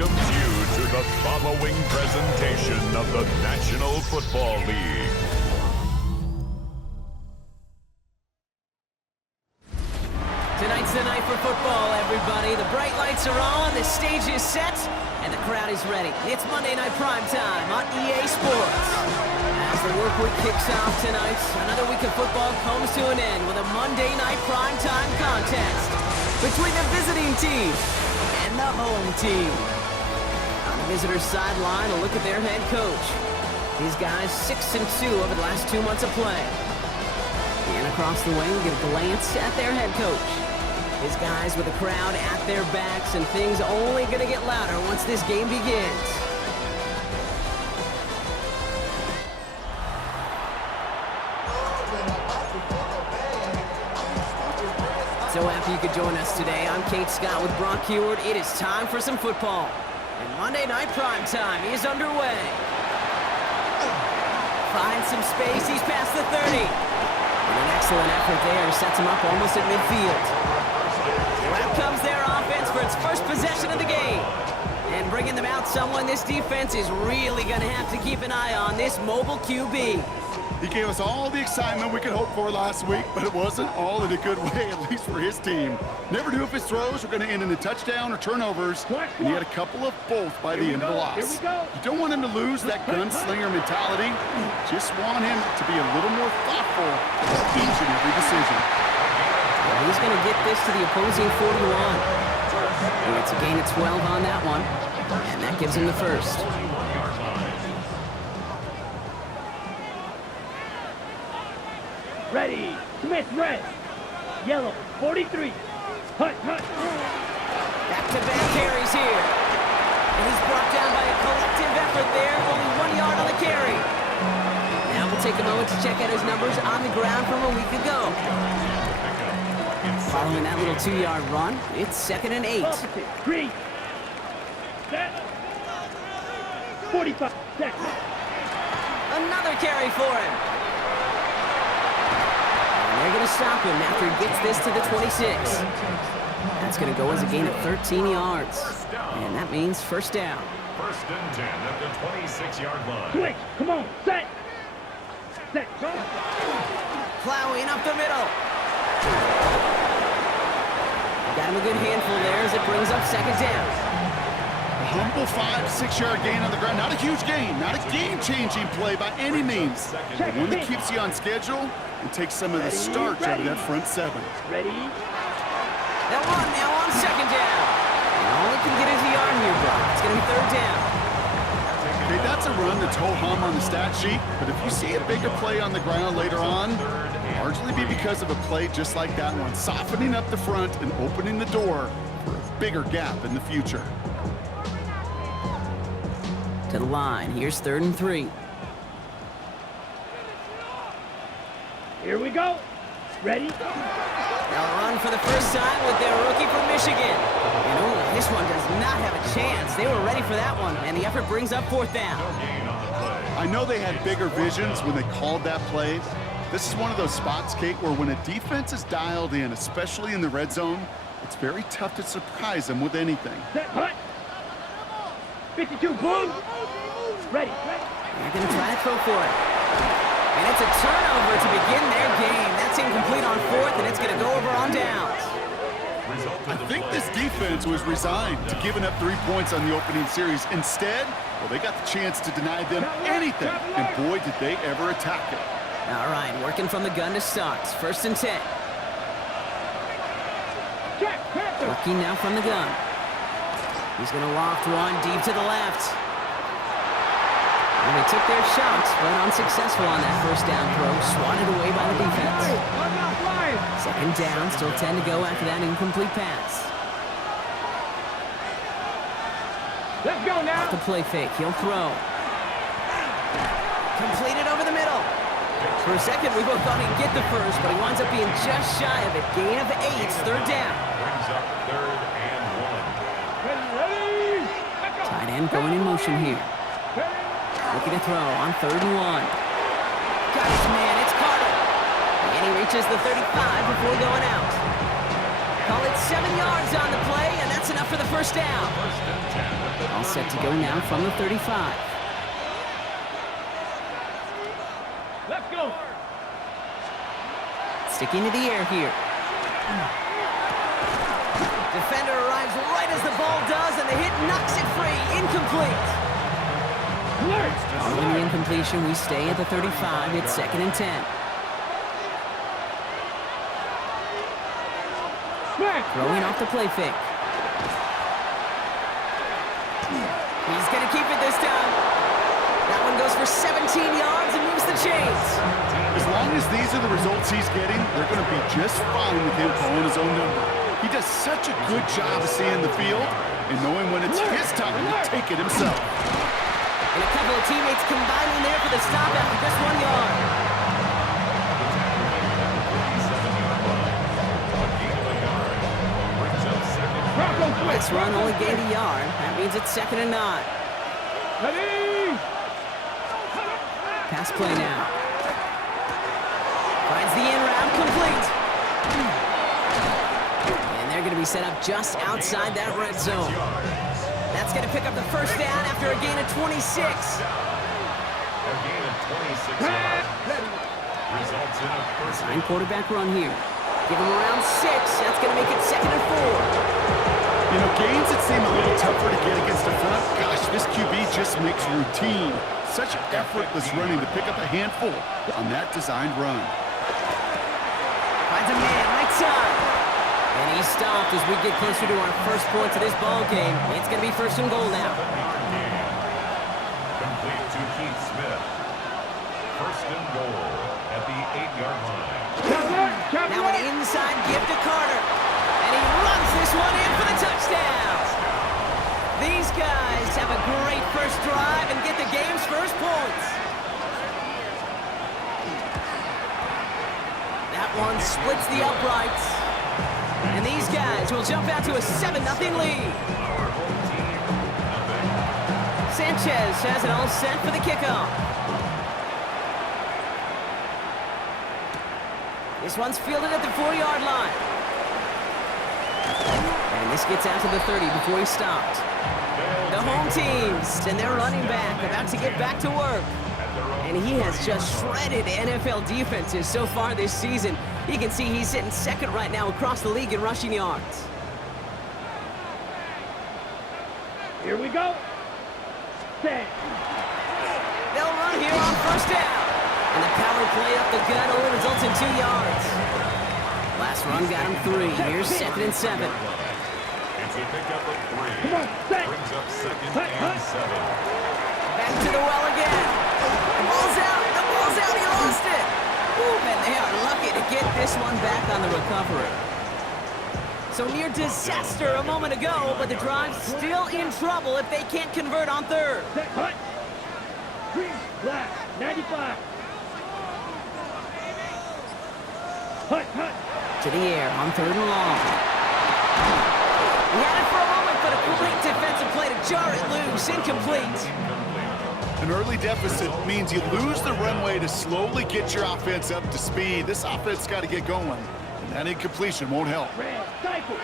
welcomes you to the following presentation of the National Football League. Tonight's the night for football, everybody. The bright lights are on, the stage is set, and the crowd is ready. It's Monday Night Primetime on EA Sports. As the work week kicks off tonight, another week of football comes to an end with a Monday Night Primetime contest between the visiting team and the home team. On the visitor's sideline, a look at their head coach. These guys 6-2 over the last 2 months of play. And across the way, we get a glance at their head coach. His guys with the crowd at their backs, and things only going to get louder once this game begins. So happy you could join us today. I'm Kate Scott with Brock Heward. It is time for some football. And Monday Night Primetime is underway. Finds some space. He's past the 30. And an excellent effort there sets him up almost at midfield. Out comes their offense for its first possession of the game. And bringing them out someone this defense is really going to have to keep an eye on, this mobile QB. He gave us all the excitement we could hope for last week, but it wasn't all in a good way, at least for his team. Never knew if his throws were going to end in a touchdown or turnovers, and he had a couple of both by the end of the loss. You don't want him to lose that gunslinger mentality. Just want him to be a little more thoughtful with each and every decision. Well, he's going to get this to the opposing 41. And it's a gain of 12 on that one, and that gives him the first. Ready, Smith red, yellow, 43, hut, hut. Back-to-back carries here. And he's brought down by a collective effort there, only 1 yard on the carry. Now we'll take a moment to check out his numbers on the ground from a week ago. Following that little 2-yard run, it's 2nd and 8. Green, set, 45, set. Another carry for him. They're going to stop him after he gets this to the 26. That's going to go as a gain of 13 yards. And that means first down. 1st and 10 at the 26-yard line. Switch, come on, set. Set, go. Plowing up the middle. Got him a good handful there as it brings up 2nd down. A humble 5-6-yard gain on the ground. Not a huge gain, not a game-changing play by any means. But one that keeps you on schedule and takes some of the starch out of that front seven. Ready? They'll run now on 2nd down. And all he can get is a yard here, Brock. It's going to be 3rd down. Okay, that's a run that's ho-hum on the stat sheet, but if you see a bigger play on the ground later on, largely be because of a play just like that one, softening up the front and opening the door for a bigger gap in the future. To the line. Here's 3rd and 3. Here we go. Ready? They'll run for the first time with their rookie from Michigan. And oh, this one does not have a chance. They were ready for that one, and the effort brings up 4th down. I know they had bigger visions when they called that play. This is one of those spots, Kate, where when a defense is dialed in, especially in the red zone, it's very tough to surprise them with anything. Set, hut. 52, boom. Ready, ready. They're going to try to throw for it. And it's a turnover to begin their game. That's incomplete on 4th, and it's going to go over on downs. I think this defense was resigned to giving up 3 points on the opening series. Instead, well, they got the chance to deny them anything, and boy, did they ever attack it. All right, working from the gun to start. 1st and 10. Working now from the gun. He's going to loft one deep to the left. And they took their shots, but unsuccessful on that 1st down throw, swatted away by the defense. 2nd down, still 10 to go after that incomplete pass. Let's go now. Off the play fake, he'll throw. Completed over the middle. For a second, we both thought he'd get the first, but he winds up being just shy of it. Gain of 8, 3rd down. Brings up 3rd and 1. Tight end going in motion here. Looking to throw on 3rd and 1. Got his man, it's Carter. And he reaches the 35 before going out. Call it 7 yards on the play, and that's enough for the first down. All set to go now from the 35. Let's go. Sticking to the air here. Defender arrives right as the ball does, and the hit knocks it free. Incomplete. Following the incompletion, we stay at the 35. It's 2nd and 10. Throwing off the play fake. He's going to keep it this time. That one goes for 17 yards and moves the chains. As long as these are the results he's getting, they're going to be just fine with him calling his own number. He does such a good job of seeing the field and knowing when it's his time to take it himself. And a couple of teammates combining there for the stop after just 1 yard. This run only gained a yard. That means it's 2nd and 9. Ready? Pass play now. Finds the in route complete. And they're going to be set up just outside that red zone. That's going to pick up the first down after a gain of 26. A gain of 26 yards. Results in a first Sign quarterback run here. Give him around 6. That's going to make it 2nd and 4. You know, gains that seem a little tougher to get against the front, gosh, this QB just makes routine. Such effortless running to pick up a handful on that designed run. Finds a man right side. And he's stopped as we get closer to our first points of this ball game. It's going to be 1st and goal now. complete to Keith Smith. 1st and goal at the 8-yard line. Now an inside give to Carter. And he runs this one in for the touchdown. These guys have a great first drive and get the game's first points. That one splits the uprights. And these guys will jump out to a 7-0 lead. Sanchez has it all set for the kickoff. This one's fielded at the 4-yard line. And this gets out to the 30 before he stopped. The home teams and their running back about to get back to work. And he has just shredded NFL defenses so far this season. You can see he's sitting 2nd right now across the league in rushing yards. Here we go. Set. They'll run here on 1st down. And the power play up the gut only results in 2 yards. Last run got him 3. Here's 2nd and 7. It's a pickup of 3. Come on, set. Brings up 2nd and 7. Back to the well again. The ball's out. The ball's out. He lost it. Ooh, and they are lucky to get this one back on the recovery. So near disaster a moment ago, but the drive's still in trouble if they can't convert on 3rd. Set. Hut. Green. Black. 95. Hut. Hut. To the air on 3rd and long. He had it for a moment, but a great defensive play to jar it loose. Incomplete. An early deficit means you lose the runway to slowly get your offense up to speed. This offense got to get going, and that incompletion won't help. Red. Cycle.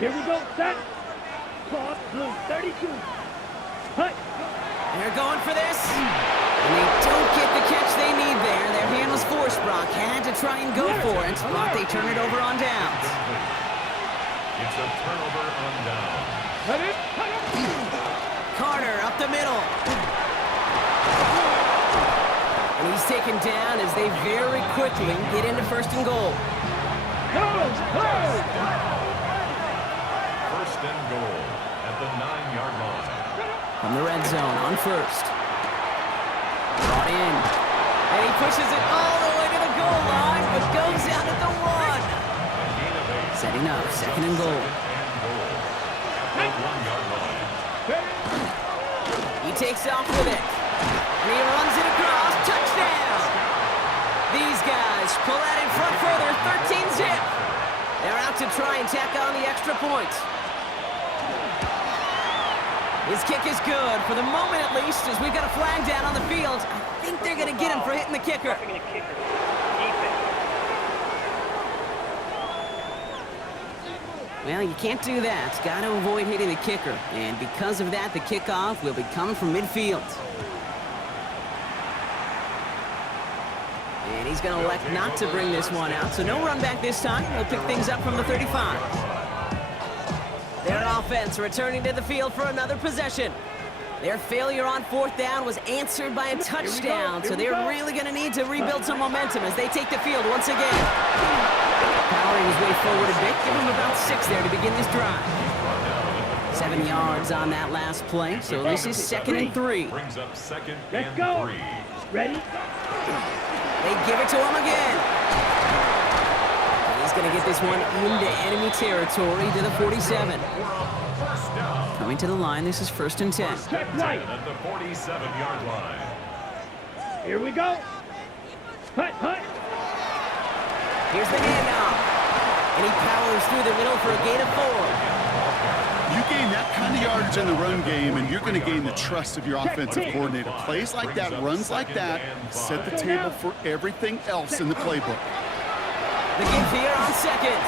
Here we go. Set. Cross. Blue. 32. Hut. They're going for this. And they don't get the catch they need there. Their hand was forced. Brock had to try and go for it, but they turn it over on downs. It's a turnover on down. Carter up the middle. And he's taken down as they very quickly get into 1st and goal. 1st and goal at the 9-yard line. From the red zone on 1st. Brought in. And he pushes it all the way to the goal line, but goes out at the 1. Setting up 2nd and goal. At the 1-yard line. He takes off with it. And he runs it across. Touchdown! These guys pull that in front further. 13-zip. They're out to try and tack on the extra point. His kick is good, for the moment at least, as we've got a flag down on the field. I think they're going to get him for hitting the kicker. Well, you can't do that. Got to avoid hitting the kicker. And because of that, the kickoff will be coming from midfield. And he's going to elect not to bring this one out, so no run back this time. We'll pick things up from the 35. Their offense returning to the field for another possession. Their failure on 4th down was answered by a touchdown, so they're really going to need to rebuild some momentum as they take the field once again. Powering his way forward a bit, give him about 6 there to begin this drive. 7 yards on that last play, so this is 2nd and 3. Brings up 2nd Let's and go. 3. Ready? They give it to him again. And he's going to get this one into enemy territory to the 47. First down. Coming to the line, this is 1st and 10. Check right. At the 47-yard line. Here we go. Hut, hut. Here's the handoff. And he powers through the middle for a gain of 4. You gain that kind of yardage in the run game, and you're going to gain the trust of your offensive coordinator. Plays like that, runs like that, set the table for everything else in the playbook. The give here on 2nd.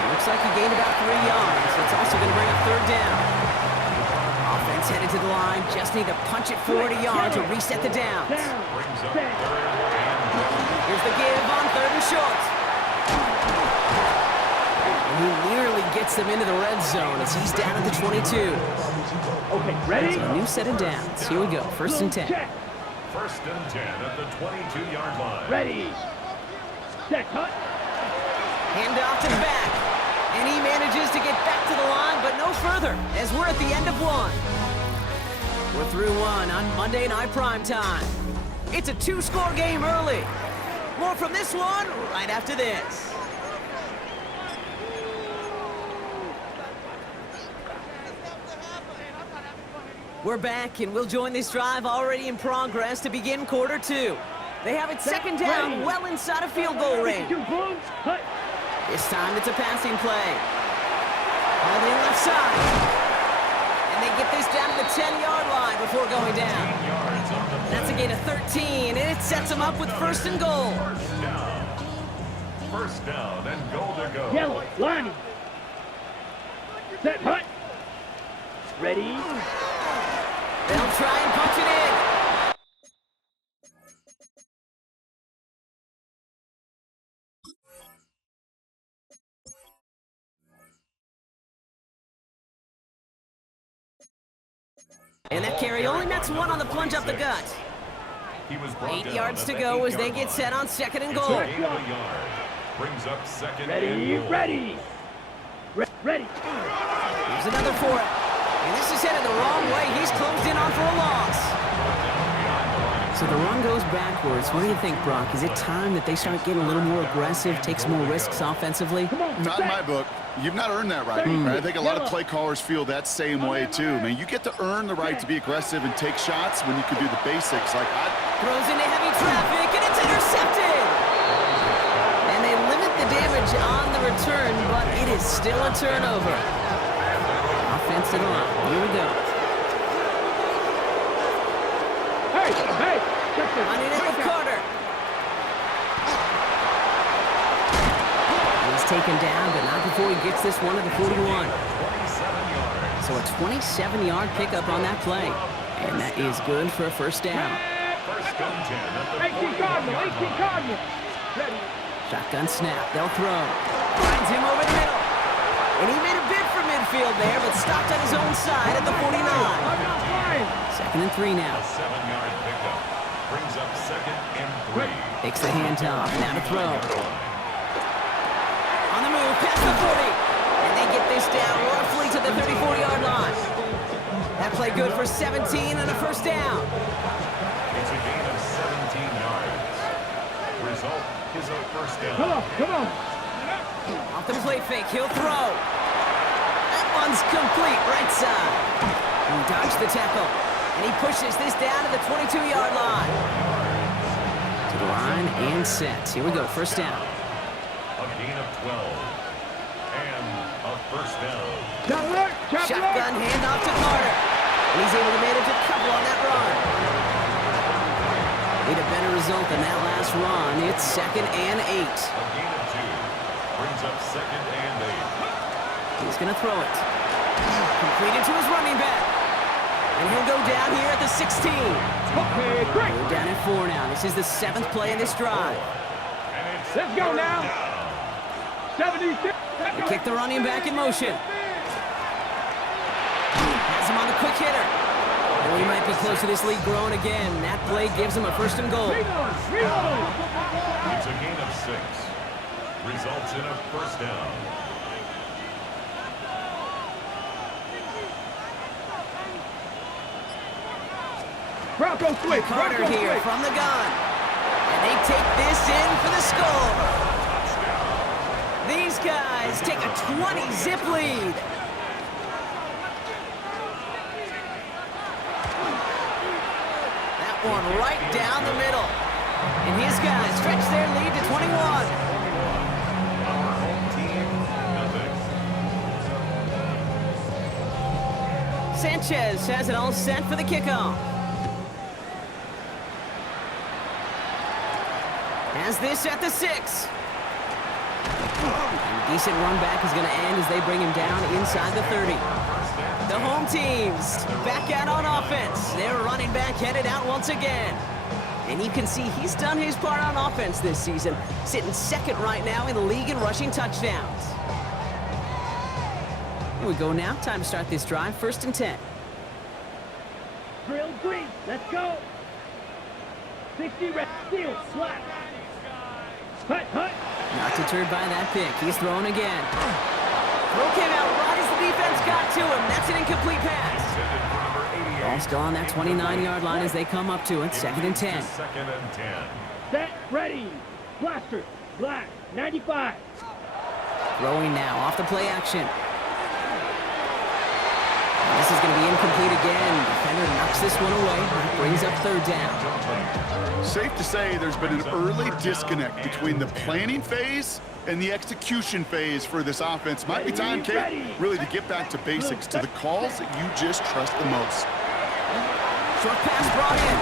It looks like he gained about 3 yards. It's also going to bring up 3rd down. Offense headed to the line. Just need to punch it 40 yards to reset the downs. Brings up 3rd and Here's the give on 3rd and short. And he nearly gets them into the red zone as he's down at the 22. Okay, ready? So a new set of downs. Here we go. 1st and 10. Check. 1st and 10 at the 22-yard line. Ready. Check, hut. Hand off to the back. And he manages to get back to the line, but no further, as we're at the end of 1. We're through 1 on Monday Night Primetime. It's a 2-score game early. More from this one right after this. We're back, and we'll join this drive already in progress to begin quarter 2. They have it 2nd down, well inside of field goal range. Hut. This time it's a passing play. All the left side. And they get this down to the 10-yard line before going down. That's a gain of 13, and it sets them up with 1st and goal. First down and goal to go. Yellow, lining. Set, hut. Ready. They'll try and punch it in. And that carry only nets 1 on the plunge up the gut. He was brought 8 down yards at to the go as they 8-yard get line. set on 2nd and It's a goal. gain of a yard. Brings up 2nd Ready, and goal. ready. Ready. Here's another for it. And this is headed the wrong way. He's closed in on for a loss. So the run goes backwards. What do you think, Brock? Is it time that they start getting a little more aggressive, take some more risks offensively? Not in my book. You've not earned that right. I think a lot of play callers feel that same way, too. Man, you get to earn the right to be aggressive and take shots when you can do the basics. Like Throws into heavy traffic, and it's intercepted! And they limit the damage on the return, but it is still a turnover. Offensive line. Here we go. Hey, hey. Check this. Running in with Carter. He's taken down, but not before he gets this one to the 41. 27 yards. So a 27-yard pickup on that play. And that is good for a 1st down. First and 10 at the 18 Cardinal, 18 40-yard line. Cardinal. Ready. Shotgun snap. They'll throw. Finds him over the middle. And he made a bid for midfield there, but stopped on his own side at the 49. I'm not flying. 2nd and 3 now. A 7-yard pickup. Brings up 2nd and 3. Takes the handoff. Now to throw. On the move, past the 40. And they get this down roughly to the 34-yard line. That play good for 17 and a 1st down. It's a gain of 17 yards. Result is a 1st down. Come on. Off the play fake, he'll throw. That one's complete, right side. He dodged the tackle. And he pushes this down to the 22-yard line. To the line and set. Here we go, 1st down. A gain of 12. And a 1st down. Shotgun handoff to Carter. And he's able to manage a couple on that run. Need a better result than that last run. It's 2nd and 8. A gain of 2. Brings up 2nd and 8. He's going to throw it. Completed to his running back. And he'll go down here at the 16. Okay, great. We're down at 4 now. This is the 7th play in this drive. Let's go now. 76. They kick the running back in motion. Has him on the quick hitter. And we might be close to this lead growing again. That play gives him a 1st and goal. Reload. It's a gain of 6. Results in a 1st down. Bronco switch. Carter here from the gun. And they take this in for the score. These guys take a 20-zip lead. That one right down the middle. And his guys stretch their lead to 21. Our home team, nothing. Sanchez has it all set for the kickoff. Has this at the 6. And decent run back is going to end as they bring him down inside the 30. The home team's back out on offense. Their running back headed out once again. And you can see he's done his part on offense this season, sitting 2nd right now in the league in rushing touchdowns. Here we go now. Time to start this drive. 1st and 10. Drill green. Let's go. 60 red. Steal. Slap. Hut. Not deterred by that pick. He's throwing again. Throw came out right as the defense got to him. That's an incomplete pass. Ball still on that 29-yard line as they come up to it. 2nd and 10. 2nd and 10. Set. Ready. Blaster. Black. 95. Throwing now off the play action. This is going to be incomplete again. Defender knocks this one away. Brings up 3rd down. Safe to say there's been an early disconnect between the planning phase and the execution phase for this offense. Might be time, Kate, really to get back to basics, to the calls that you just trust the most. Short pass brought in.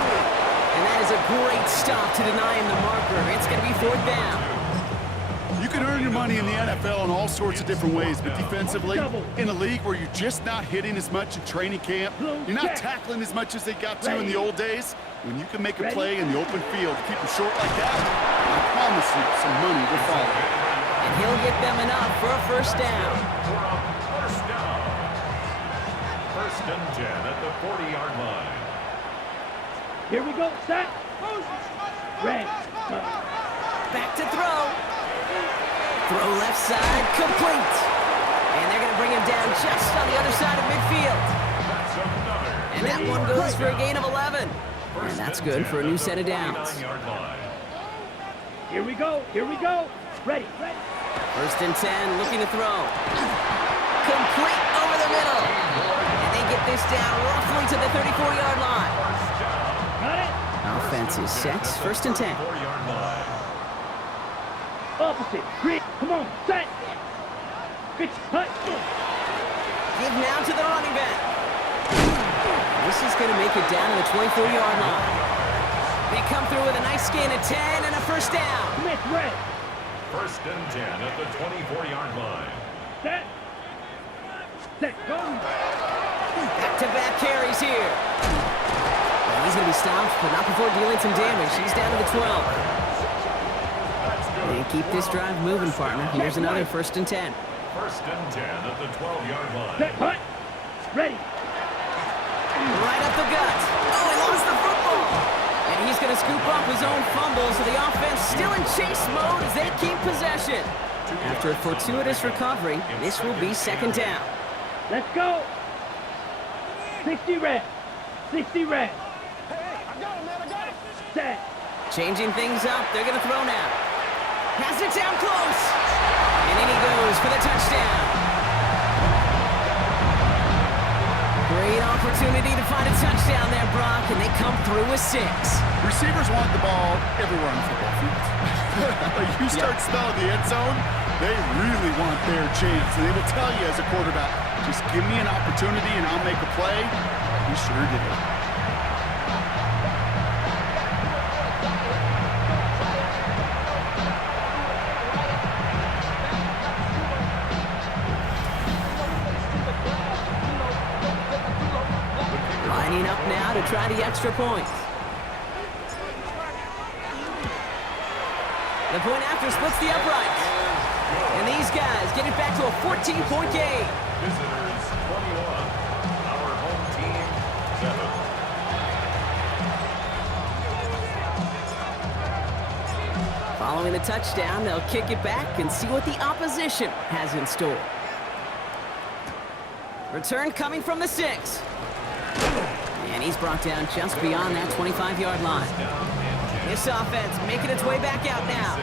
And that is a great stop to deny him the marker. It's going to be 4th down. You can earn your money in the NFL in all sorts of different ways, but defensively, in a league where you're just not hitting as much in training camp, you're not tackling as much as they got to in the old days, when you can make a play in the open field, keep it short like that, I promise you some money will follow. And he'll get them enough for a 1st down. For a 1st down. 1st and 10 at the 40-yard line. Here we go. Set. Red. Back to throw. Throw left side, complete. And they're going to bring him down just on the other side of midfield. That's another. And that one goes for a gain of 11. And that's good for a new set of downs. 49-yard line. Here we go. Ready. 1st and 10, looking to throw. Complete over the middle. And they get this down roughly to the 34-yard line. Got it. Offense is set. 1st and 10. 4-yard line. Opposite. Green. Come on. Set. Pitch. Hut. Give now to the running back. This is going to make it down to the 24-yard line. They come through with a nice gain of 10 and a 1st down. Smith. Red. 1st and 10 at the 24-yard line. Set. Go. Back-to-back carries here. And he's going to be stopped, but not before dealing some damage. He's down to the 12. And keep this drive moving, partner. Here's another 1st and 10. 1st and 10 at the 12-yard line. Set. Hut. Ready. Right up the gut. Oh, he lost the football. And he's going to scoop up his own fumble, so the offense still in chase mode as they keep possession. After a fortuitous recovery, this will be 2nd down. Let's go. 60 red. 60 red. Hey, I got it. Set. Changing things up. They're going to throw now. Pass it down close. And in he goes for the touchdown. Great opportunity to find a touchdown there, Brock, and they come through with 6. Receivers want the ball everywhere on the football field. Like you start smelling the end zone, they really want their chance. And they will tell you as a quarterback, just give me an opportunity and I'll make a play. He sure did it. now to try the extra point. The point after splits the uprights. And these guys get it back to a 14-point game. Visitors 21. Our home team 7. Following the touchdown, they'll kick it back and see what the opposition has in store. Return coming from the 6. And he's brought down just beyond that 25-yard line. This offense making its way back out now.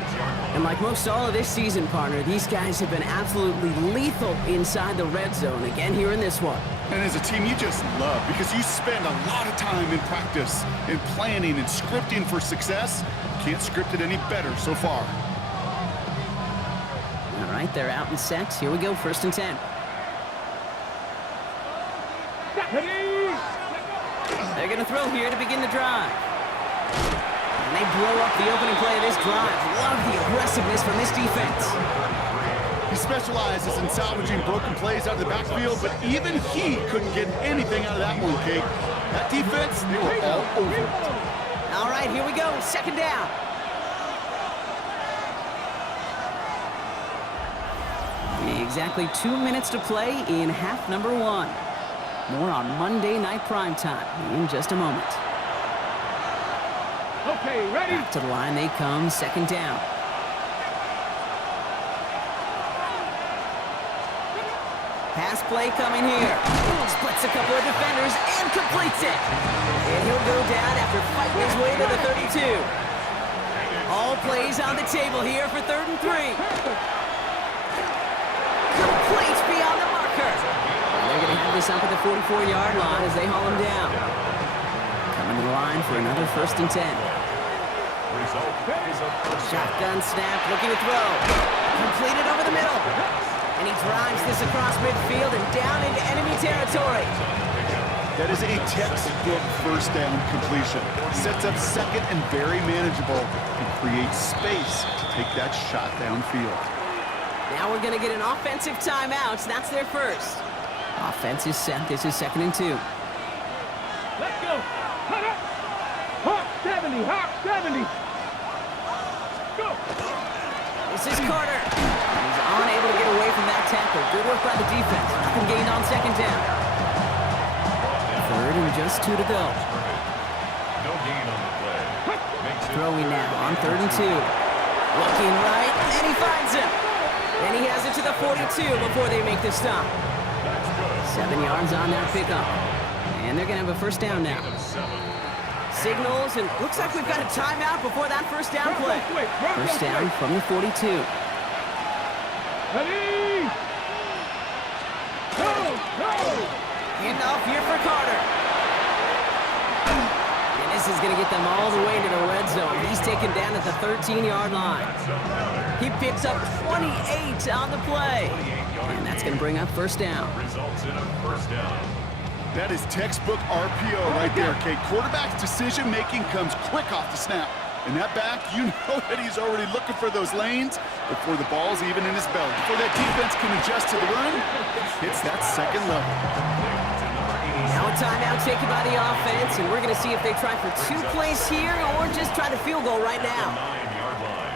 And like most all of this season, partner, these guys have been absolutely lethal inside the red zone. Again here in this one. And as a team, you just love because you spend a lot of time in practice, in planning and scripting for success. Can't script it any better so far. All right, they're out in sets. Here we go, 1st and 10. They're going to throw here to begin the drive. And they blow up the opening play of this drive. Love the aggressiveness from this defense. He specializes in salvaging broken plays out of the backfield, but even he couldn't get anything out of that one, Kate. That defense, they were all over it. All right, here we go, 2nd down. Exactly 2 minutes to play in half number 1. More on Monday Night Primetime in just a moment. Okay, ready? Back to the line they come, 2nd down. Pass play coming here. Splits a couple of defenders and completes it. And he'll go down after fighting his way to the 32. All plays on the table here for 3rd and 3. Complete beyond the marker. And they're going to have this up at the 44-yard line as they haul him down. Coming to the line for another 1st and 10. Shotgun snap, looking to throw. Completed over the middle. And he drives this across midfield and down into enemy territory. That is a textbook 1st down completion. Sets up 2nd and very manageable and creates space to take that shot downfield. Now we're going to get an offensive timeout. That's their first. Offense is set. This is 2nd and 2. Let's go. Hawk 70, Hawk 70. Go. This is Carter. He's unable to get away from that tackle. Good work by the defense. Nothing gained on 2nd down. 3rd and just 2 to go. No gain on the play. Throwing now on 3rd and 2. Looking right, and he finds him. And he has it to the 42 before they make the stop. 7 yards on that pickup. And they're going to have a 1st down now. Signals, and looks like we've got a timeout before that 1st down play. 1st down from the 42. Ready? Go, go. Enough here for Carter. And this is going to get them all the way to the red zone. He's taken down at the 13-yard line. He picks up 28 on the play. And that's going to bring up 1st down. Results in a 1st down. That is textbook RPO right there, Kate. Quarterback's decision-making comes quick off the snap. And that back, you know that he's already looking for those lanes before the ball's even in his belly. Before that defense can adjust to the run, hits that 2nd level. Now a timeout taken by the offense, and we're going to see if they try for 2 plays here or just try the field goal right now. 9-yard line.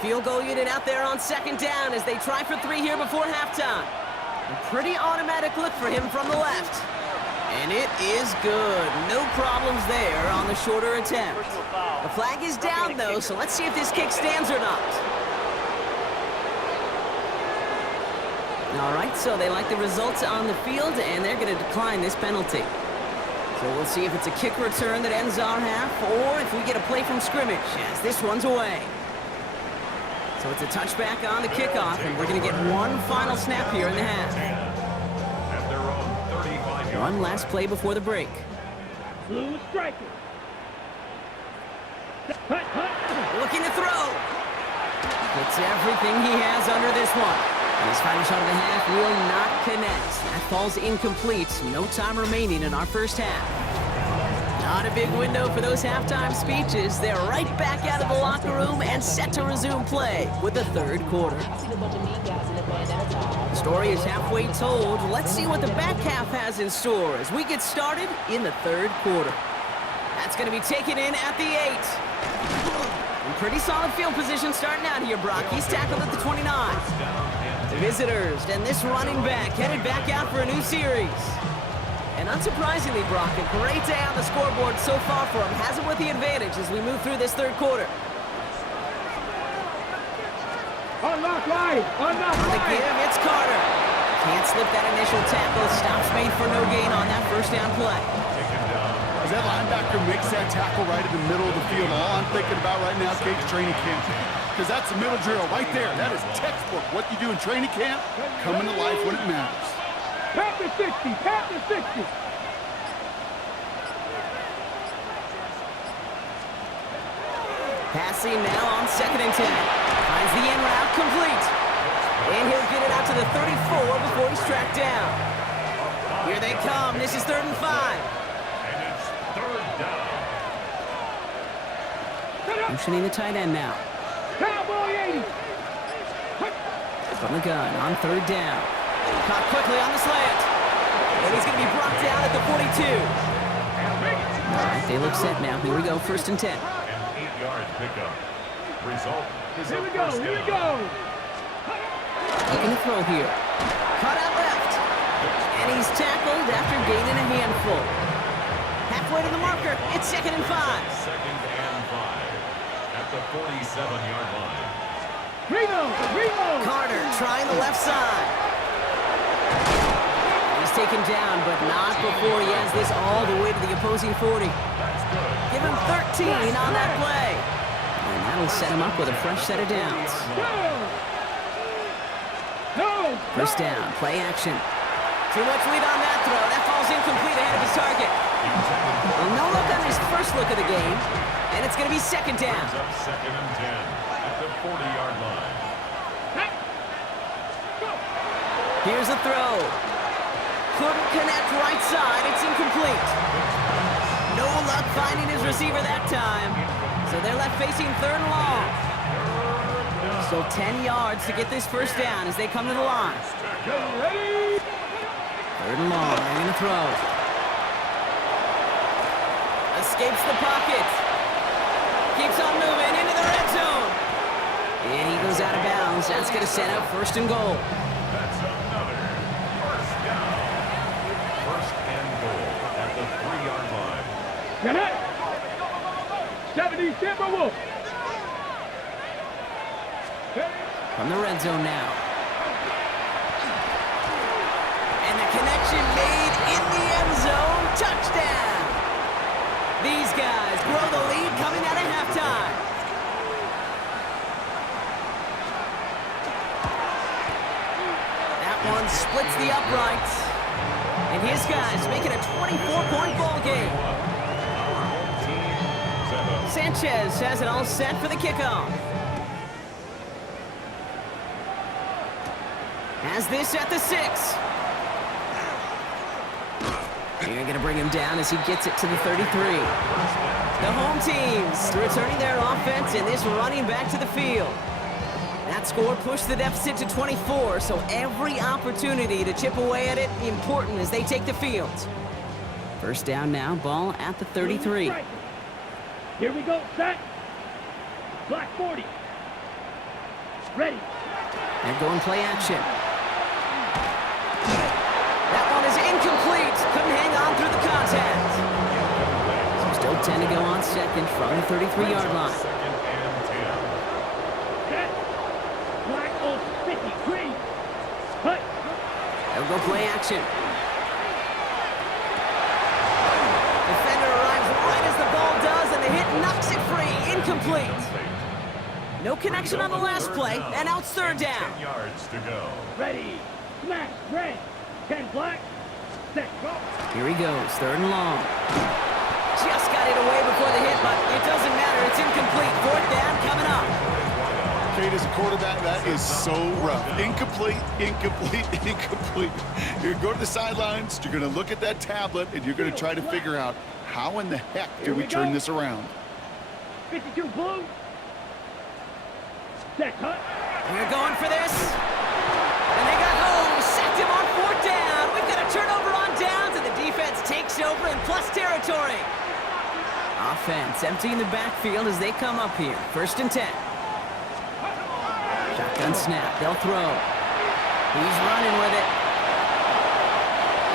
Field goal unit out there on 2nd down as they try for 3 here before halftime. A pretty automatic look for him from the left. And it is good. No problems there on the shorter attempt. The flag is down, though, so let's see if this kick stands or not. All right, so they like the results on the field, and they're going to decline this penalty. So we'll see if it's a kick return that ends our half, or if we get a play from scrimmage, as this one's away. So it's a touchback on the kickoff, and we're going to get one final snap here in the half. At their own 35-yard One last play before the break. Blue striker. Hut, hut. Looking to throw. Puts everything he has under this one. And his final shot of the half will not connect. That falls incomplete. No time remaining in our 1st half. Not a big window for those halftime speeches. They're right back out of the locker room and set to resume play with the third quarter. The story is halfway told. Let's see what the back half has in store as we get started in the third quarter. That's going to be taken in at the 8. In pretty solid field position starting out here, Brock. He's tackled at the 29. The visitors and this running back headed back out for a new series. And unsurprisingly, Brock, a great day on the scoreboard so far for him. Has it with the advantage as we move through this third quarter. Unlock line! Unlock On the line! give, it's Carter. Can't slip that initial tackle. Stops made for no gain on that first down play. As that linebacker makes that tackle right in the middle of the field, all I'm thinking about right now is Gates training camp. Because that's the middle drill right there. That is textbook. What you do in training camp, coming to life when it matters. Panther 60! Panther 60! Passing now on 2nd and 10. Finds the in route complete. And he'll get it out to the 34 before he's tracked down. Here they come. This is 3rd and 5. And it's 3rd down. Motioning the tight end now. Cowboy 80! From the gun on 3rd down. Caught quickly on the slant. And he's going to be brought down at the 42. All right, they look set now. Here we go, 1st and 10. An 8-yard pickup. Result is Here a we go! first Here we down. go! Looking to throw here. Cut out left. And he's tackled after gaining a handful. Halfway to the marker. It's 2nd and 5. 2nd and 5 at the 47-yard line. Reload! Carter trying the left side. He's taken down, but not before he has this all the way to the opposing 40. Give him 13 on that play. And that'll set him up with a fresh set of downs. No! First down, play action. Too much lead on that throw. That falls incomplete ahead of his target. Well, no look on his first look of the game. And it's going to be 2nd down. Brings up 2nd and 10 at the 40-yard line. Here's a throw. Couldn't connect right side. It's incomplete. No luck finding his receiver that time. So they're left facing 3rd and long. So 10 yards to get this first down as they come to the line. Ready? 3rd and long. They're going to throw. Escapes the pocket. Keeps on moving into the red zone. And he goes out of bounds. That's going to set up 1st and goal. That's another first down. 1st and goal at the 3-yard line. Get it! 70 Timberwolves! From the red zone now. And the connection made in the end zone. Touchdown! These guys grow the lead coming out of halftime. That one splits the uprights. And his guys make it a 24-point ball game. Sanchez has it all set for the kickoff. Has this at the 6. You're going to bring him down as he gets it to the 33. The home teams returning their offense and this running back to the field. That score pushed the deficit to 24, so every opportunity to chip away at it important as they take the field. First down now, ball at the 33. Here we go, set. Black 40. Ready. They're going play action. That one is incomplete. Couldn't hang on through the contact. So still 10 to go on 2nd from the 33-yard line. 2nd and 10. Set. Black 50. Green. Cut. They'll go play action. Defender arrives right as the ball does, and the hit knocks it free. Incomplete. No connection on the last play, and now it's 3rd down. 10 yards to go. Ready. Smash. Red. 10 black. Set. Go. Here he goes, 3rd and long. Just got it away before the hit, but it doesn't matter. It's incomplete. 4th down coming up. Okay, Kate, as a quarterback, that is so rough. Incomplete, incomplete, incomplete. You're going to go to the sidelines, you're going to look at that tablet, and you're going to try to figure out how in the heck do we turn this around. 52 blue. Set, cut. We're going for this. And they got home. Sacked him on 4th down. We've got a turnover on downs, and the defense takes over in plus territory. Offense emptying the backfield as they come up here. 1st and 10. Shotgun snap. They'll throw. He's running with it.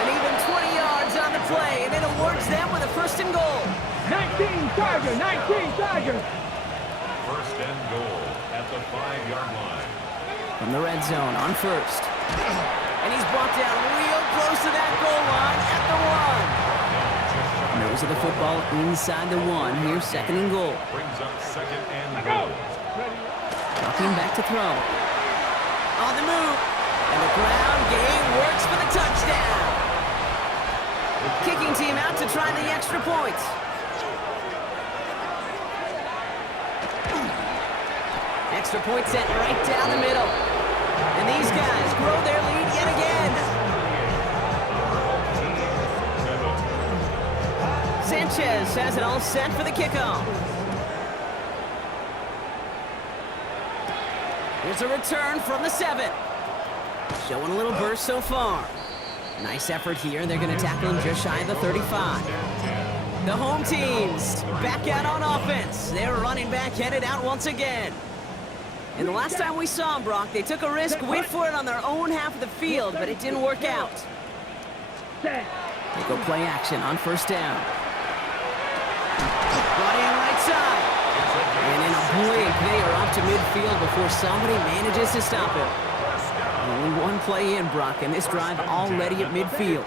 And even 20 yards on the play, and it awards them with a 1st and goal. 19 Charger, 19 Charger. 1st and goal at the 5-yard line. From the red zone on 1st. And he's brought down real close to that goal line at the 1. Nose of the football inside the 1. Here's 2nd and goal. Brings up 2nd and goal. Dropping back to throw. On the move. And the ground game works for the touchdown. Kicking team out to try the extra point. Extra point sent right down the middle. And these guys grow their lead yet again. Sanchez has it all set for the kickoff. Here's a return from the 7. Showing a little burst so far. Nice effort here. They're going to tackle him just shy of the 35. The home teams back out on offense. Their running back headed out once again. And the last time we saw him, Brock, they took a risk, went for it on their own half of the field, but it didn't work out. They go play action on 1st down. Running right side. And in a blink, they are up to midfield before somebody manages to stop him. Only one play in, Brock, and this drive already at midfield.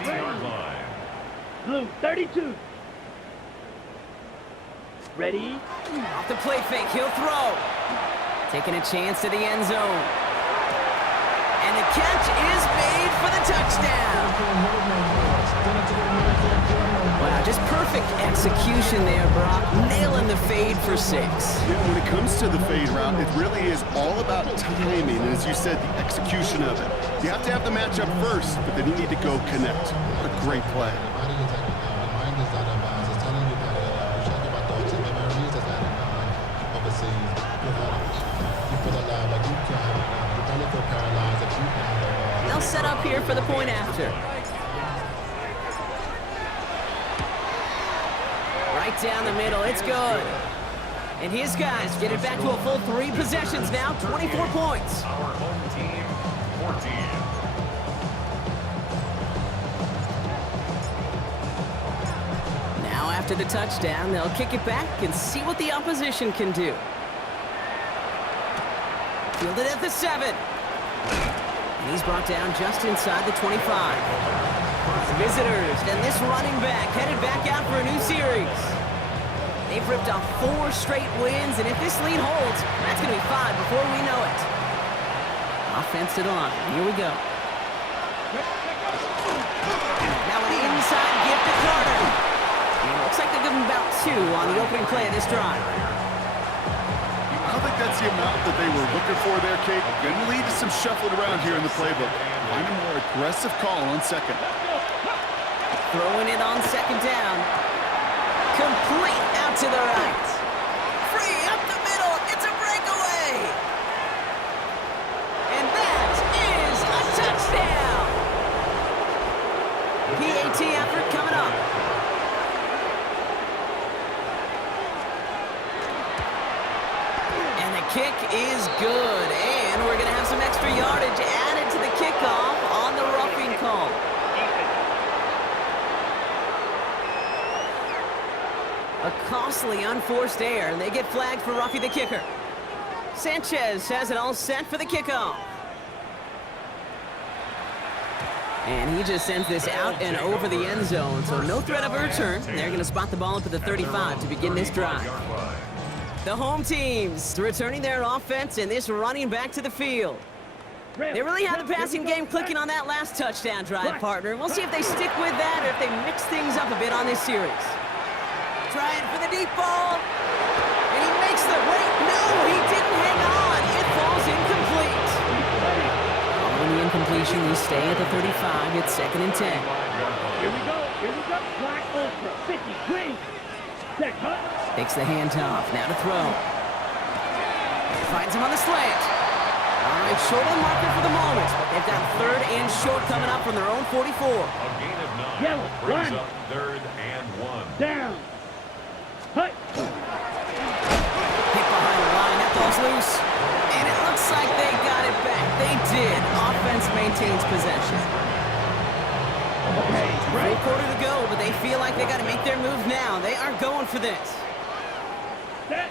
Blue, 32. Ready? Off the play fake, he'll throw. Taking a chance to the end zone. And the catch is made for the touchdown. Wow, just perfect execution there, Brock. Nailing the fade for 6. Yeah, when it comes to the fade route, it really is all about timing, and as you said, the execution of it. You have to have the matchup first, but then you need to go connect. What a great play. They'll set up here for the point after. Right down the middle, it's good. And his guys get it back to a full 3 possessions now, 24 points. Our home team, 14. Now after the touchdown, they'll kick it back and see what the opposition can do. Fielded at the 7. And he's brought down just inside the 25. Visitors, and this running back headed back out for a new series. They've ripped off 4 straight wins, and if this lead holds, that's going to be 5 before we know it. Offense to the line. Here we go. Now an inside gift to Carter. And it looks like they'll give him about 2 on the opening play of this drive. I don't think that's the amount that they were looking for there, Kate. Going to lead to some shuffling around here in the playbook. Find a more aggressive call on 2nd. Throwing it on 2nd down. Complete out to the right. Free up the middle. It's a breakaway. And that is a touchdown. PAT effort coming up. And the kick is good. And we're going to have some extra yardage added to the kickoff on the roughing call. A costly unforced error, and they get flagged for roughing the kicker. Sanchez has it all set for the kickoff. And he just sends this out and over the end zone, so no threat of a return. They're going to spot the ball up at the 35 to begin this drive. The home teams returning their offense and this running back to the field. They really had the passing game clicking on that last touchdown drive, partner. We'll see if they stick with that or if they mix things up a bit on this series. Trying for the deep ball. And he makes the wait. No, he didn't hang on. It falls Please stay at the 35. It's 2nd and 10. Here we go. Black Ultra, 50, green. Set, cut. Takes the handoff. Now to throw. Finds him on the slant. All right, short on the marker for the moment, but they've got 3rd and short coming up from their own 44. A gain of 9 Yellow, brings run. up 3rd and 1. Down. Hut. Hit behind the line. That ball's loose. And it looks like they got it back. They did. Offense maintains possession. Okay, Full quarter to go, but they feel like they got to make their move now. They are going for this. Set.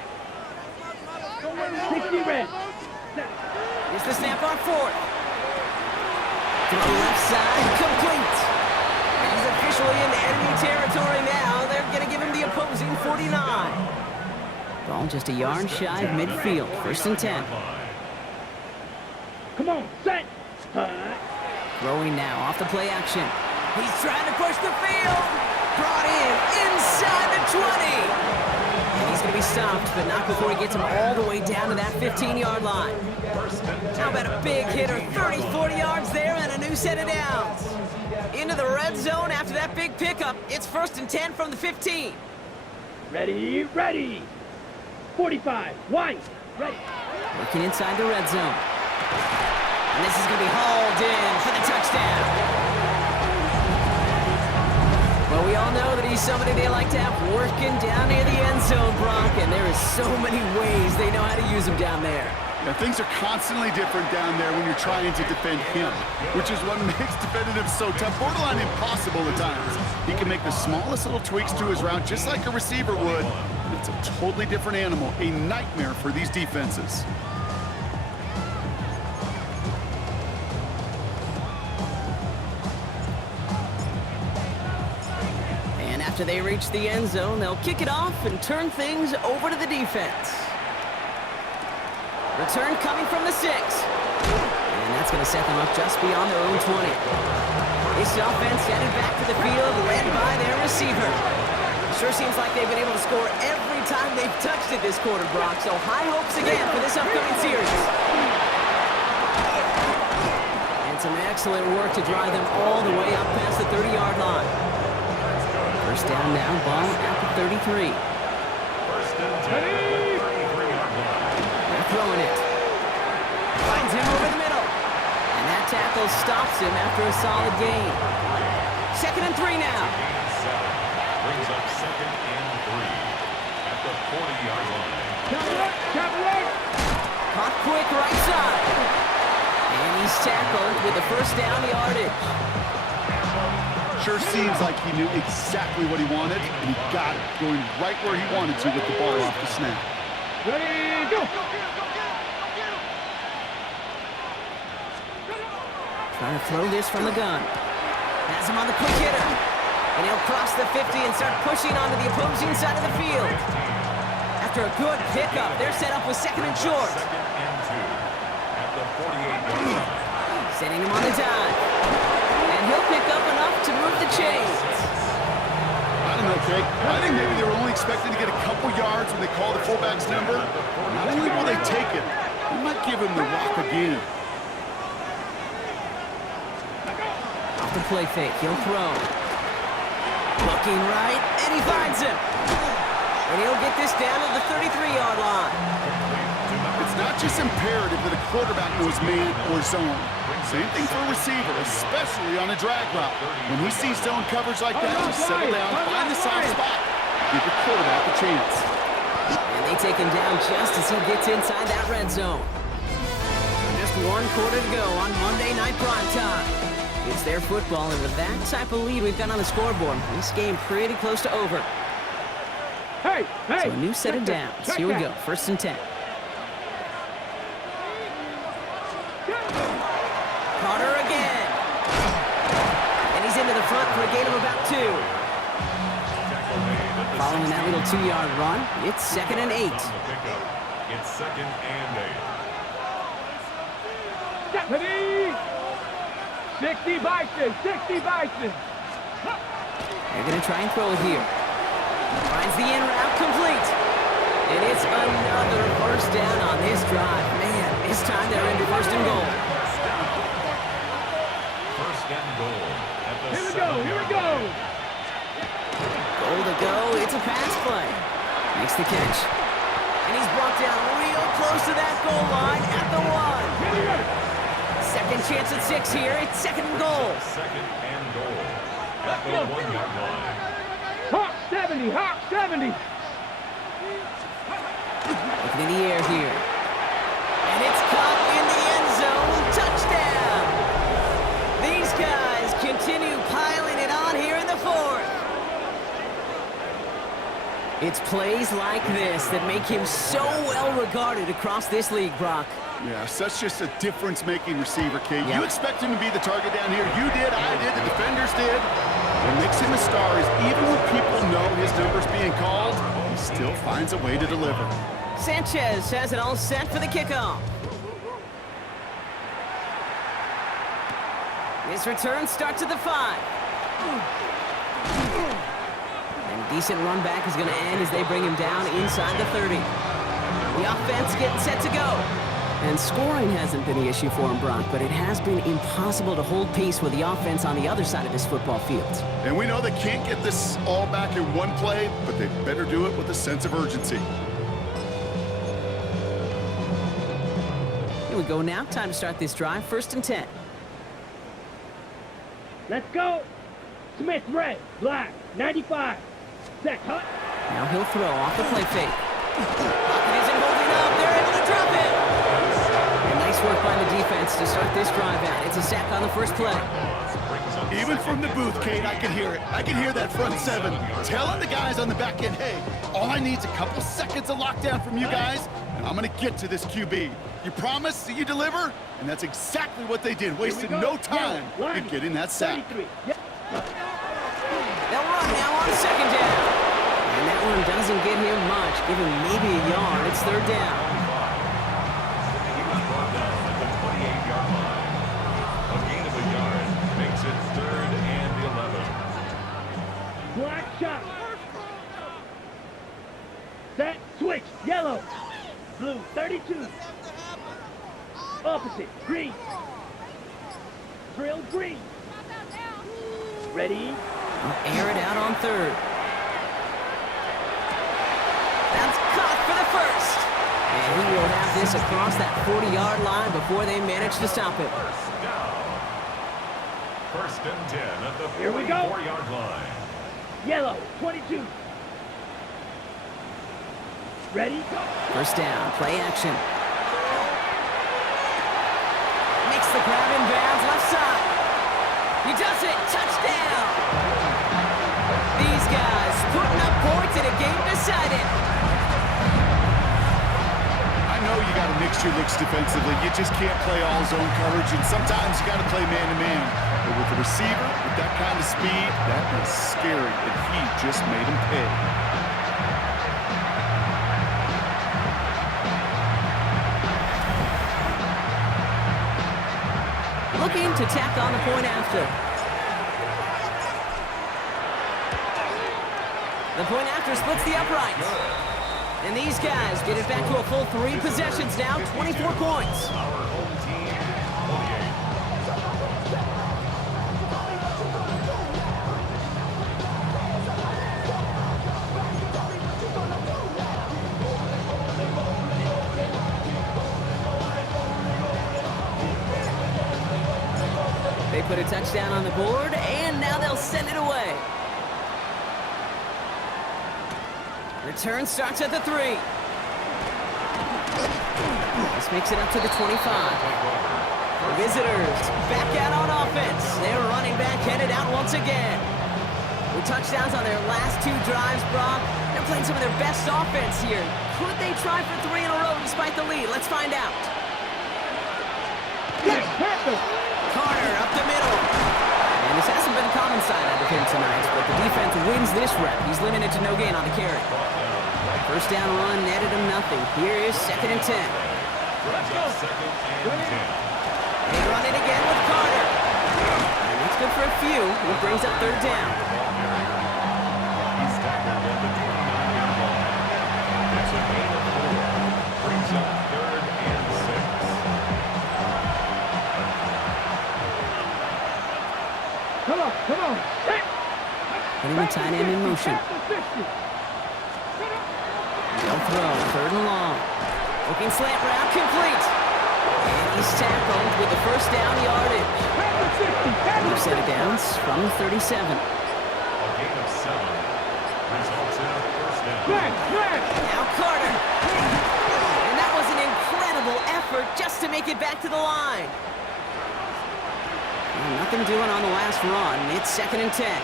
60 red. Set. Here's the snap on 4th. Throw left side, complete. And he's officially into enemy territory now. They're going to give him the opposing 49. Ball just a yard shy of midfield. 1st and 10. Come on, set. Throwing now off the play action. He's trying to push the field. Brought in inside the 20. And he's going to be stopped, but not before he gets him all the way down to that 15-yard line. How about a big hitter, 30, 40 yards there, and a new set of downs. Into the red zone after that big pickup. It's 1st and 10 from the 15. Ready, ready. 45, white, ready. Working inside the red zone. And this is going to be hauled in for the touchdown. Well, we all know that he's somebody they like to have working down near the end zone, Brock, and there is so many ways they know how to use him down there. Yeah, things are constantly different down there when you're trying to defend him, which is what makes defending him so tough, borderline impossible at times. He can make the smallest little tweaks to his route just like a receiver would. It's a totally different animal, a nightmare for these defenses. After they reach the end zone, they'll kick it off and turn things over to the defense. Return coming from the 6. And that's going to set them up just beyond their own 20. This offense headed back to the field, led by their receiver. Sure seems like they've been able to score every time they've touched it this quarter, Brock. So high hopes again for this upcoming series. And some excellent work to drive them all the way up past the 30-yard line. 1st down now, ball at the 33. 1st and 10. They're throwing it. Finds him over the middle. And that tackle stops him after a solid gain. 2nd and 3 now. Brings up 2nd and 3 at the 40-yard line. Caught quick right side. And he's tackled with the 1st down yardage. Sure seems like he knew exactly what he wanted, and he got it, going right where he wanted to with the ball off the snap. Ready, go. Trying to throw this from the gun. Has him on the quick hitter. And he'll cross the 50 and start pushing onto the opposing side of the field. After a good pickup, they're set up with 2nd and short. 2nd and 2 at the 48-yard line. Sending him on the dive. And he'll pick up enough to move the chains. I don't know, Jake. I think maybe they were only expecting to get a couple yards when they call the fullback's number. Not only will they take it, they might give him the rock again. Off the play fake, he'll throw. Looking right, and he finds him. And he'll get this down to the 33-yard line. It's not just imperative that a quarterback knows man or zone. Same thing for a receiver, especially on a drag route. When he sees zone coverage like that, just settle down, find the soft spot, give the quarterback a chance. And they take him down just as he gets inside that red zone. Just 1 quarter to go on Monday Night Primetime. It's their football, and with that type of lead we've got on the scoreboard, this game pretty close to over. Hey, So a new set of downs. Here we go, 1st and 10. Carter again. And he's into the front for a gain of about 2. Following that little 2-yard run, it's 2nd and 8. It's 2nd and 8. Ready. 60 Bison, 60 Bison. They're going to try and throw it here. Finds the in route complete. And it's another 1st down on this drive. Man, this time they're into 1st and goal. and goal at the Here we go, here we 7-yard go. line. Goal to go. It's a pass play. Makes the catch. And he's brought down real close to that goal line at the 1. Second chance at 6 here. It's second and goal. Second and goal at the 1-yard line. Hawk 70, Hawk 70. Looking in the air here. And it's caught in the end zone. Touchdown! These guys continue piling it on here in the 4th. It's plays like this that make him so well regarded across this league, Brock. Yeah, such just a difference-making receiver, Kate. Yeah. You expect him to be the target down here. You did, I did, the defenders did. What makes him a star is even when people know his number's being called, he still finds a way to deliver. Sanchez has it all set for the kickoff. This return starts at the 5. And a decent run back is going to end as they bring him down inside the 30. The offense getting set to go. And scoring hasn't been the issue for him, Brock, but it has been impossible to hold pace with the offense on the other side of this football field. And we know they can't get this all back in one play, but they better do it with a sense of urgency. Here we go now. Time to start this drive. 1st and 10. Let's go. Smith, red, black, 95. Set, hut. Now he'll throw off the play fake. Pocket isn't holding up. They're able to drop it. And nice work by the defense to start this drive out. It's a sack on the first play. Even from the booth, Kate, I can hear it. I can hear that front 7 telling the guys on the back end, hey, all I need is a couple seconds of lockdown from you guys, and I'm going to get to this QB. You promise that you deliver? And that's exactly what they did, wasting no time in getting that sack. 33. Yep. They'll run now on 2nd down. And that one doesn't get him much. Give him maybe a yard. It's 3rd down. He was brought down at the 28-yard line. A gain of a yard makes it 3rd and 11. Black shot. Set, switch, yellow. Blue, 32. Opposite, green. Drill, green. Ready? They'll air it out on 3rd. That's caught for the 1st. And he will have this across that 40-yard line before they manage to stop it. First down. 1st and 10 at the Here we go. 44-yard line. Yellow, 22. Ready? Go. 1st down, play action. Makes the grab in bounds, left side. He does it, touchdown! These guys putting up points in a game decided. I know you got to mix your looks defensively. You just can't play all zone coverage, and sometimes you got to play man-to-man. But with the receiver, with that kind of speed, that is scary, and he just made him pay. Looking to tack on the point after. The point after splits the uprights. And these guys get it back to a full 3 possessions now, 24 points. Our home team, 28. They put a touchdown on the board, and now they'll send it away. Return starts at the 3. This makes it up to the 25. The visitors back out on offense. Their running back headed out once again. With touchdowns on their last 2 drives, Brock, they're playing some of their best offense here. Could they try for 3 in a row despite the lead? Let's find out. Carter up the middle. And this hasn't been a common side out of him tonight, but the defense wins this rep. He's limited to no gain on the carry. 1st down run netted him nothing. Here is 2nd and 10. Let's go. 2nd and 10. They run it again with Carter. And that's good for a few. It brings up 3rd down. He's tackled at the 29-yard line. That's a gain of 4. Brings up 3rd and 6. go. Set. Putting the tight end in motion. They'll throw, 3rd and long. Looking slant route, complete. And he's tackled with the first down yardage. New set of downs from the 37. A gain of 7 results in a first down. Now Carter. And that was an incredible effort just to make it back to the line. Well, nothing doing on the last run. It's 2nd and 10.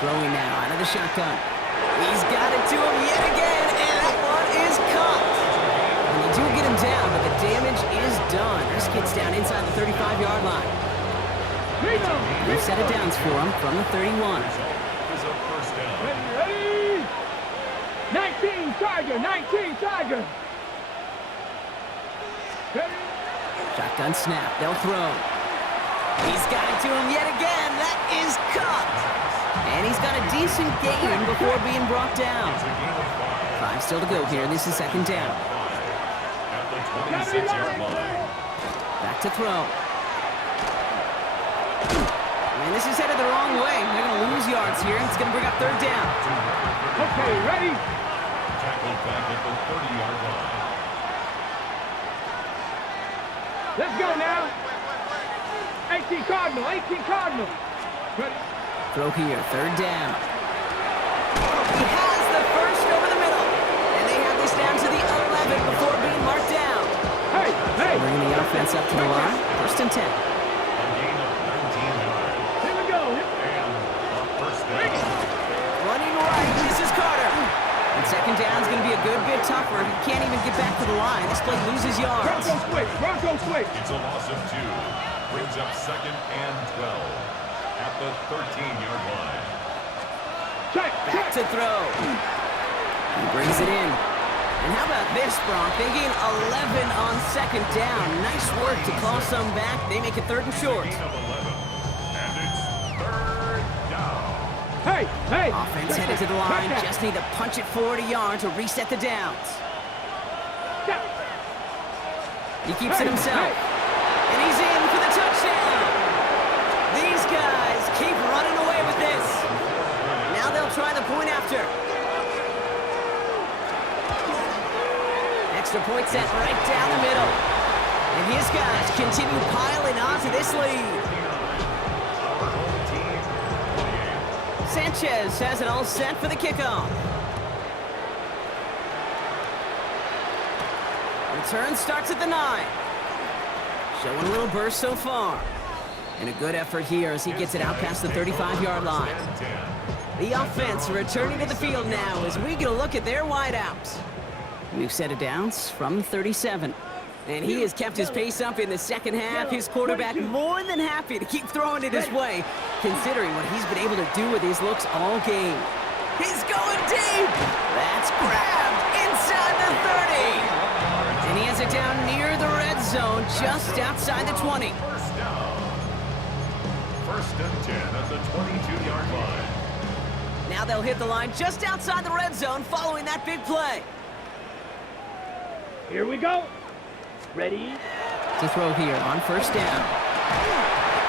Throwing now out of the shotgun. He's got it to him yet again, and that one is caught. And they do get him down, but the damage is done. This gets down inside the 35-yard line. New set of downs for him from the 31. Is a first down. Ready? 19 Tiger, 19 Tiger. Ready? Shotgun snap, they'll throw. He's got it to him yet again. That is caught. And he's got a decent gain before being brought down. 5 still to go here. This is 2nd down. At the 26-yard line. Back to throw. And this is headed the wrong way. They're going to lose yards here. It's going to bring up 3rd down. Okay, ready? Tackled back at the 30-yard line. Let's go now. 18 Cardinal, 18 Cardinal. Ready? Throw here, 3rd down. He has the first over the middle. And they have this down to the 11 before being marked down. Hey, hey. Bringing the offense up to the line. 1st and 10. A gain of 19 yards. Here we go. And a first down. Running right, this is Carter. And 2nd down is going to be a good bit tougher. He can't even get back to the line. This play loses yards. Broncos quick, Broncos quick. It's a loss of 2. Brings up 2nd and 12 at the 13-yard line. Back to throw. He brings it in. And how about this, Bronk? They gain 11 on 2nd down. Nice work to claw some back. They make it 3rd and short. Gain of 11. And it's 3rd down. Hey, hey. Offense headed to the line. Just need to punch it 40 yards to reset the downs. He keeps it himself. And he's in for the touchdown. These guys keep running away with this. Now they'll try the point after. Extra point set right down the middle. And his guys continue piling onto this lead. Sanchez has it all set for the kickoff. Return starts at the 9. Showing a little burst so far. And a good effort here as he gets it out past the 35-yard line. The offense returning to the field now as we get a look at their wideouts. New set of downs from the 37. And he has kept his pace up in the 2nd half. His quarterback more than happy to keep throwing it his way, considering what he's been able to do with his looks all game. He's going deep. That's grabbed inside the 30. And he has it down near the red zone, just outside the 20. First down. 1st and 10 at the 22-yard line. Now they'll hit the line just outside the red zone following that big play. Here we go. Ready? To throw here on 1st down.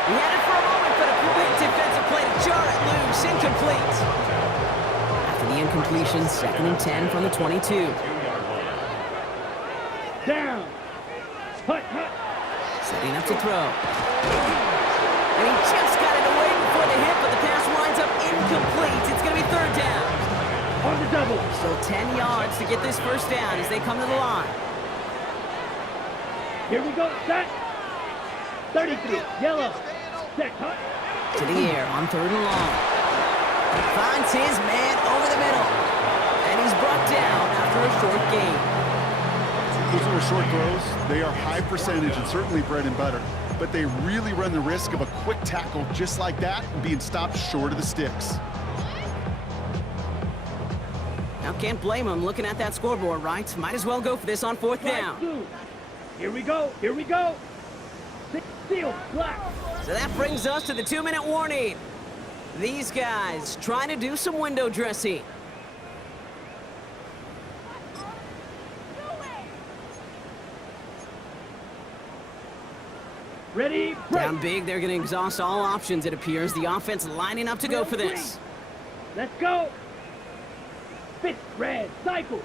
He had it for a moment, but a quick defensive play to jar it loose. Incomplete. After the incompletion, 2nd and 10 from the 22. Down. Hut, hut. Setting up to throw. And he just got it away before the hit, but the pass winds up incomplete. It's going to be 3rd down. On the double. Still 10 yards to get this 1st down as they come to the line. Here we go. Set. 33. Yellow. Set. Hut. To the air on 3rd and long. Finds his man over the middle. And he's brought down after a short gain. Those little short throws, they are high percentage and certainly bread and butter, but they really run the risk of a quick tackle just like that and being stopped short of the sticks. Now can't blame him looking at that scoreboard, right? Might as well go for this on 4th down. Here we go. Here we go. Seal. Black. So that brings us to the 2-minute warning. These guys trying to do some window dressing. Ready, break. Down big, they're going to exhaust all options, it appears. The offense lining up to go for this. Let's go. Fifth red, cycle.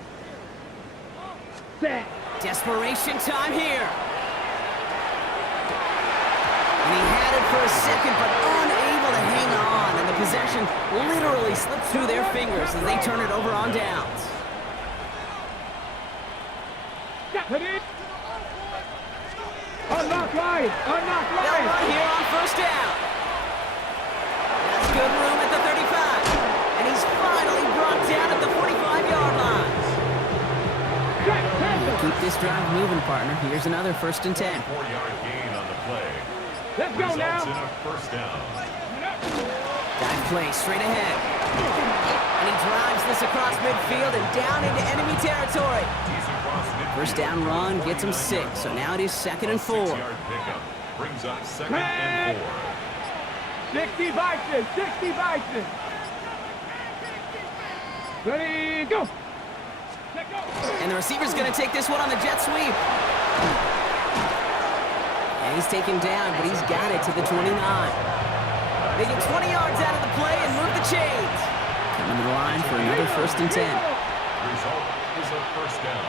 Set. Desperation time here. And he had it for a second, but unable to hang on. And the possession literally slips through their fingers as they turn it over on downs. Unlock line. Unlock They'll line. run here on first down. That's good room at the 35. And he's finally brought down at the 45-yard line. Keep this drive moving, partner. Here's another 1st and 10. 4-yard gain on the play. Let's go Results now. in a first down. Dive play straight ahead. And he drives this across midfield and down into enemy territory. He's across midfield. First down run gets him 6, so now it is 2nd and 4. 6-yard pickup brings up 2nd and 4. 60 Bison. 60 Bison. Ready, go. And the receiver's going to take this one on the jet sweep. And he's taken down, but he's got it to the 29. They get 20 yards out of the play and move the chains. Coming to the line for another 1st and 10. Result is a first down.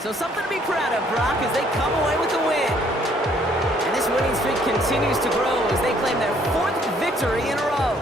So something to be proud of, Brock, as they come away with the win. And this winning streak continues to grow as they claim their 4th victory in a row.